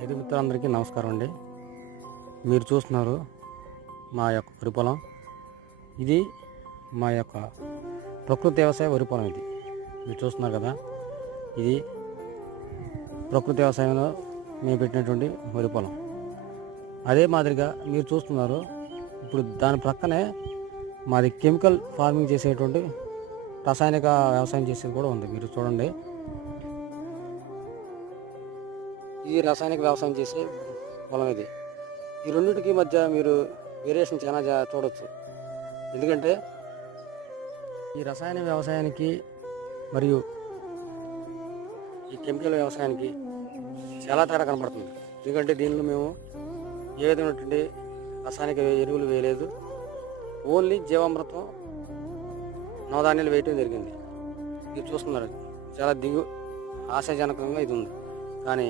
రైతు మిత్రులందరికీ నమస్కారం అండి. మీరు చూస్తున్నారు మా యొక్క వరి పొలం. ఇది మా యొక్క ప్రకృతి వ్యవసాయ వరి పొలం. ఇది మీరు చూస్తున్నారు కదా, ఇది ప్రకృతి వ్యవసాయంలో మేము పెట్టినటువంటి వరి పొలం. అదే మాదిరిగా మీరు చూస్తున్నారు, ఇప్పుడు దాని ప్రక్కనే మాది కెమికల్ ఫార్మింగ్ చేసేటువంటి రసాయనిక వ్యవసాయం చేసేది కూడా ఉంది. మీరు చూడండి, ఈ రసాయనిక వ్యవసాయం చేసే పొలం ఇది. ఈ రెండింటికి మధ్య మీరు వేరియేషన్ చాలా చూడవచ్చు. ఎందుకంటే ఈ రసాయన వ్యవసాయానికి మరియు ఈ కెమికల్ వ్యవసాయానికి చాలా తేడా కనపడుతుంది. ఎందుకంటే దీనిలో మేము ఏ విధమైనటువంటి రసాయనిక ఎరువులు వేయలేదు, ఓన్లీ జీవామృతం నవధాన్యాలు వేయటం జరిగింది. ఇది చూస్తున్నారు, చాలా ఆశాజనకంగా ఇది ఉంది. కానీ